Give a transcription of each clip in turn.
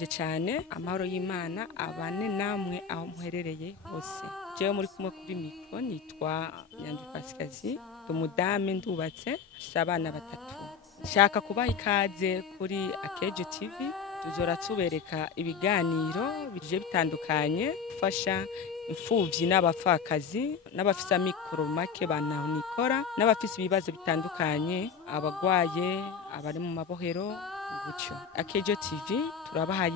ndabaramukije cyane amahoro y'Imana abane namwe aho muherereye hose. Jewe muri kumwe kuri mikro nitwa Nyandwi Pasikazi, umudame ndubatse abana batatu. Shaka kubaha ikaze kuri Akejo TV, tuzora tubereka ibiganiro bije bitandukanye gufasha imfuvyi n'abapfakazi n'abafise amikoro make bananikora n'abafise ibibazo bitandukanye, abagwaye, abari mu mabohero gutyo. Akejo TV turabahaye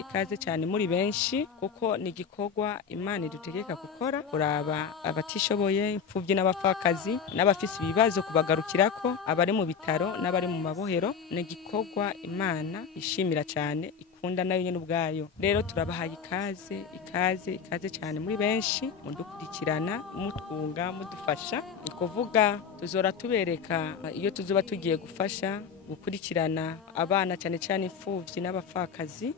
ikaze cyane muri benshi kuko ni igikorwa Imana idutegeka gukora, kuraba abatishoboye, imfuvyi n'abapfakazi n'abafise ibibazo kubagarukirako, abari mu bitaro n'abari mu mabohero. Ni igikorwa Imana ishimira cyane, ikunda nayo nyene ubwayo. Rero turabahaye ikaze cyane muri benshi mudukurikirana, mutwunga, mudufasha. Ni kuvuga tuzora tubereka iyo tuzoba tugiye gufasha gukurikirana abana cyane imfuvyi n'abapfakazi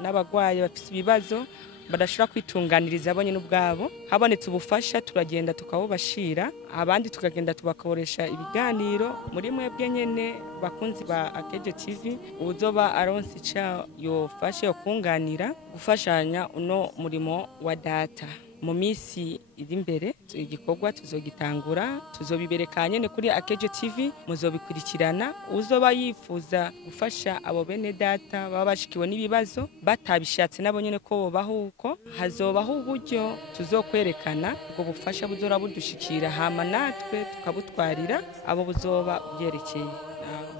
n'abagwaye bafise ibibazo badashobora kwitunganiriza abonye n'ubwabo. Habonetse ubufasha turagenda tukabubashira, abandi tukagenda tubakoresha ibiganiro. Muri mwebwe nyene bakunzi ba Akejo TV, uzoba aronse ica yofashe yo kunganira gufashanya uno murimo wa data. Mu misi iri imbere igikorwa tuzogitangura, tuzobibereka nyene kuri Akejo TV, muzobikurikirana. Uzoba yifuza gufasha abo bene data baba bashikiwe n'ibibazo batabishatse nabo nyene ko bobaho uko, hazobaho uburyo tuzokwerekana ubwo bufasha buzora budushikira, hama natwe tukabutwarira abo buzoba byerekeye.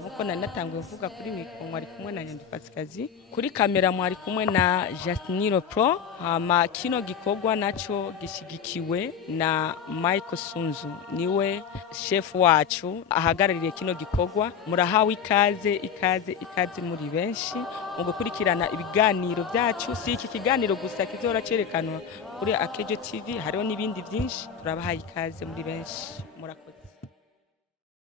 Nkuko nanatanguye mvuga kuri mikro, mwari kumwe na Nyandwi Pasikazi, kuri kamera mwari kumwe na Jasniro Pro. Hama kino gikorwa naco gishigikiwe na Michael Sunzu, niwe chef wacu ahagarariye kino gikorwa. Murahawe ikaze muri benshi mu gukurikirana ibiganiro byacu. Si iki kiganiro gusa kizora cerekanwa kuri Akejo TV, hariho n'ibindi byinshi. Turabahaye ikaze muri benshi, murakoze.